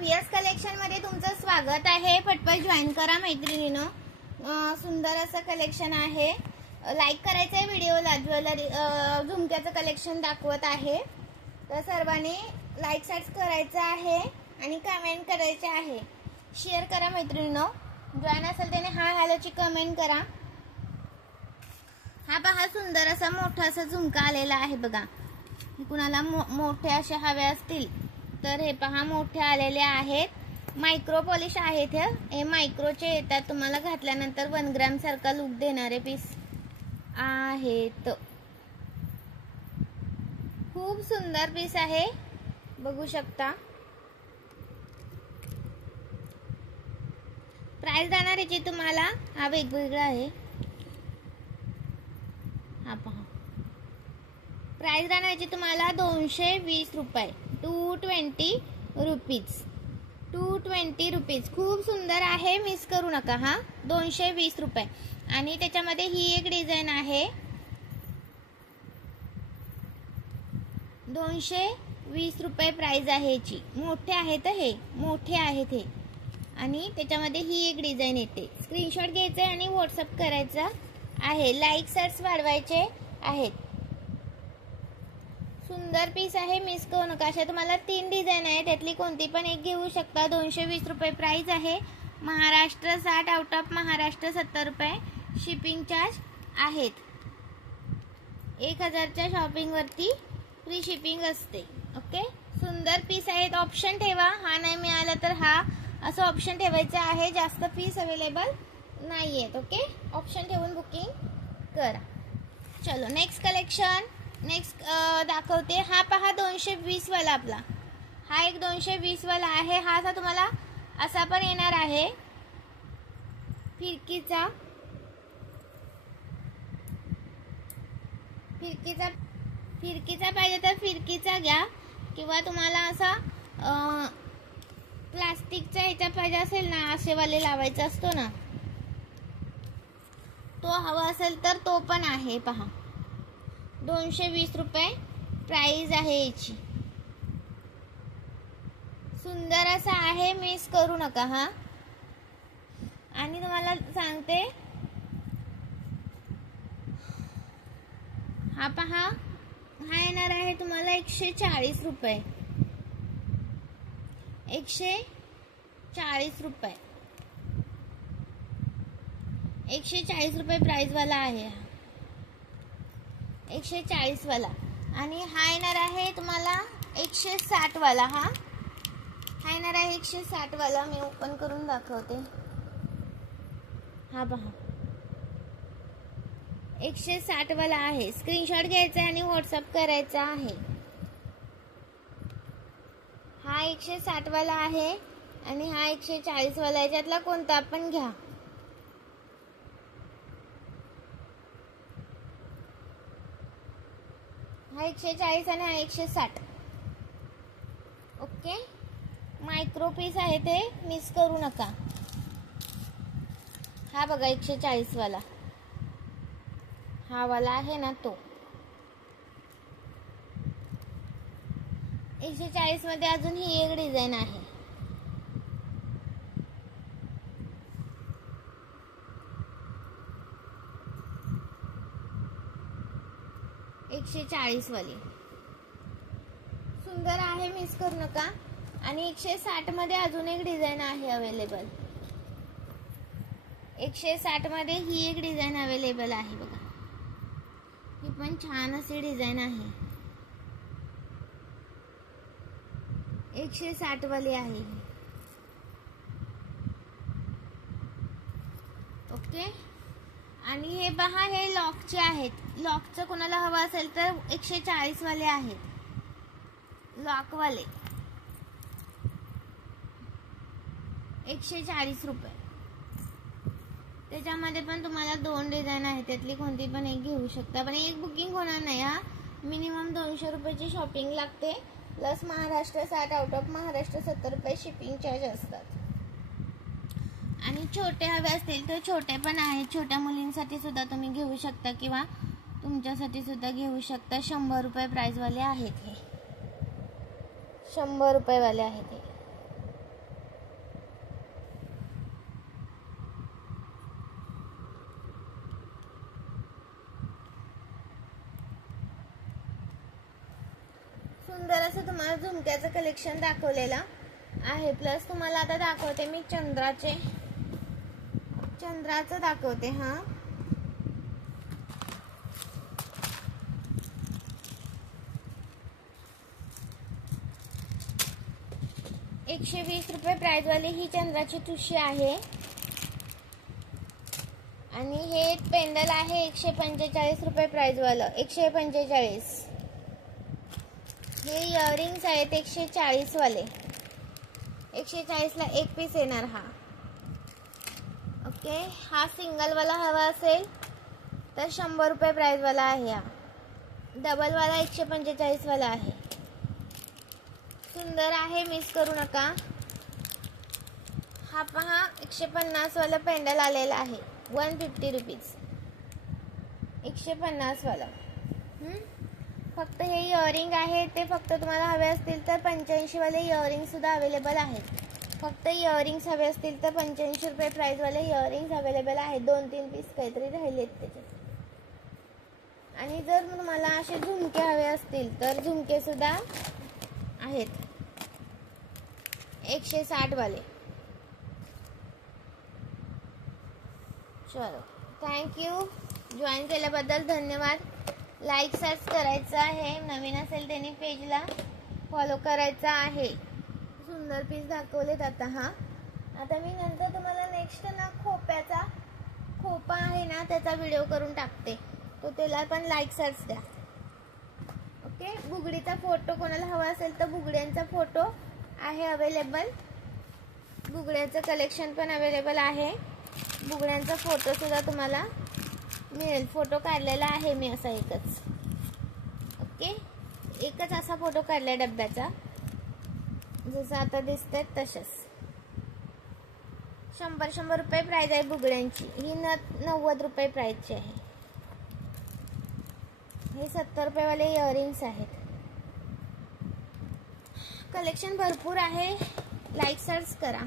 VS collection मध्ये तुमचं स्वागत आहे। पटपट जॉईन करा मैत्रिणींनो। सुंदर असं कलेक्शन आहे। लाईक करायचं आहे व्हिडिओला। ज्वेलरी झुमक्याचं कलेक्शन दाखवत आहे, तर सर्वांनी लाईक करायचं आहे आणि कमेंट करायचे आहे। शेअर करा मैत्रिणींनो। जॉईन असेल त्याने हाय हॅलोची कमेंट करा। हा पहा सुंदर असा मोठा असा झुमका आलेला आहे बघा। कुणाला मोठे असे हवे असतील तर हे पहा मोठे आलेले आहेत। मायक्रो पॉलिश आहेत। हे मायक्रोचे येतात, तुम्हाला घातल्यानंतर 1 ग्रॅम सारखा लुक देणारे पीस आहेत। खूप सुंदर पीस आहे, बघू शकता। प्राइस जाणार याची तुम्हाला हा वेगवेगळा आहे। हा पहा प्राइस जाणार याची तुम्हाला 220 रुपये, 220 रुपीज, 220 रुपीज। खूप सुंदर आहे, मिस करू नका। हा 220 रुपये आणि त्याच्यामध्ये ही एक डिझाईन आहे। 220 रुपये प्राइस आहे याची। मोठे आहेत, हे मोठे आहेत हे। आणि त्याच्यामध्ये ही एक डिझाईन येते। स्क्रीनशॉट घ्यायचा आणि व्हॉट्सअप करायचा आहे। लाईक्स वाढवायचे आहेत। सुंदर पीस आहे, मिस करू नका। अशा तुम्हाला 3 डिझाईन आहे, त्यातली कोणती पण एक घेऊ शकता। 220 रुपये प्राइस आहे। महाराष्ट्र 60, आउट ऑफ महाराष्ट्र 70 रुपये शिपिंग चार्ज आहेत। 1000च्या शॉपिंग वरती फ्री शिपिंग असते। ओके, सुंदर पीस आहेत। ऑप्शन ठेवा, हा नाही मिळाला तर हा, असं ऑप्शन ठेवायचं आहे। जास्त पीस अवेलेबल नाही आहेत। ओके, ऑप्शन ठेवून बुकिंग करा। चलो नेक्स्ट कलेक्शन दाखवते। हा पहा 220 वाला आपला, हा एक 220 वाला आहे। हा असा तुम्हाला असा पण येणार आहे फिरकीचा पाहिजे तर फिरकीचा घ्या, किंवा तुम्हाला असा प्लास्टिकचा ह्याचा पाहिजे असेल ना, आशेवाले लावायचा असतो ना, तो हवा असेल तर तो पण आहे। पहा 220 रुपये प्राइस आहे याची। सुंदर असा आहे, मिस करू नका। हा आणि तुम्हाला सांगते, हा पहा हा येणार आहे तुम्हाला 140 रुपये, 140 रुपये, 140 रुपये प्राइस वाला आहे। 140 वाला। आणि हा येणार आहे तुम्हाला 160 वाला। हा येणार आहे 160 वाला। मी ओपन करून दाखवते। हा पहा 160 वाला आहे। स्क्रीनशॉट घ्यायचा आणि व्हॉट्सअप करायचा आहे। हा 160 वाला आहे आणि हा 140 वाला। याच्यातला कोणता पण घ्या। हा 140 आणि हा 160। ओके, मायक्रो पीस आहे ते, मिस करू नका। हा बघा 140 वाला, हा वाला आहे ना तो। 140 मध्ये अजून ही एक डिझाईन आहे। एकशे 140 वाली सुंदर आहे, मिस करू नका। आणि 160 मध्ये अजून एक डिझाईन आहे अवेलेबल। 160 मध्ये ही एक डिझाईन अवेलेबल आहे बघा। ही पण छान अशी डिझाईन आहे। 160 वाली आहे। ओके, आणि हे पहा हे लॉकचे आहेत। लॉकचं कोणाला हवा असेल तर 140 वाले आहेत, लॉक वाले 140 रुपये। त्याच्यामध्ये पण तुम्हाला 2 डिझाईन आहेत, त्यातली कोणती पण एक घेऊ शकता। पण एक बुकिंग होणार नाही। हा मिनिमम 200 रुपयाची शॉपिंग लागते, plus Maharashtra 60, out of Maharashtra 70 रुपये शिपिंग चार्ज असतात। आणि छोटे हवे असतील तर छोटे पण आहेत। छोट्या मुलींसाठी सुद्धा तुम्ही घेऊ शकता, किंवा तुमच्यासाठी सुद्धा घेऊ शकता। 100 रुपये प्राइस वाले आहेत हे, 100 रुपये वाले आहेत हे। तुम्हाला झुमक्याचं कलेक्शन दाखवलेलं आहे, प्लस तुम्हाला आता दाखवते मी चंद्राचं दाखवते. हा 120 रुपये प्राइस वाली ही चंद्राची ठुशी आहे. आणि हे पेंडल आहे 145 रुपये प्राइस वाला, 145. हे इयरिंग्स आहेत 140 वाले, 140 ला एक पीस येणार हा. ओके, हा सिंगल वाला हवा असेल तर 100 रुपये प्राइस वाला आहे. हा डबल वाला 145 वाला आहे. सुंदर आहे, मिस करू नका. हा पहा 150 वाला पेंडल आलेला आहे, 150 रुपीज, 150 वाला. फक्त हे इयरिंग आहे ते फक्त तुम्हाला हवे असतील तर 85 वाले इयरिंग सुद्धा अवेलेबल आहेत. फक्त इयरिंग्स हवे असतील तर 85 रुपये प्राइस वाले इयरिंग्स अवेलेबल आहेत. 2-3 पीस काहीतरी राहिलेत त्याच्यात. आणि जर तुम्हाला असे झुमके हवे असतील तर झुमके सुद्धा आहेत 160 वाले. चलो, थँक्यू. जॉईन केल्याबद्दल धन्यवाद. लाईक सर्च करायचं आहे, नवीन असेल त्यांनी पेजला फॉलो करायचा आहे. सुंदर पीस दाखवलेत आता. आता मी नंतर तुम्हाला नेक्स्ट ना खोपा आहे ना त्याचा व्हिडिओ करून टाकते, तो त्याला पण लाईक सर्च द्या. ओके, बुगडीचा फोटो कोणाला हवा असेल तर बुगड्यांचा फोटो आहे अवेलेबल. बुगड्याचं कलेक्शन पण अवेलेबल आहे. बुगड्यांचा फोटो सुद्धा तुम्हाला मिळेल. फोटो काढलेला आहे मी असा एकच. ओके, एकच असा फोटो काढलाय डब्याचा, जसं आता दिसतंय तसंच. 100 रुपये प्राइस आहे बुगड्यांची. ही 90 रुपये प्राइसची आहे. हे 70 रुपये वाले इयरिंग्स आहेत. कलेक्शन भरपूर आहे, लाईक सर्च करा.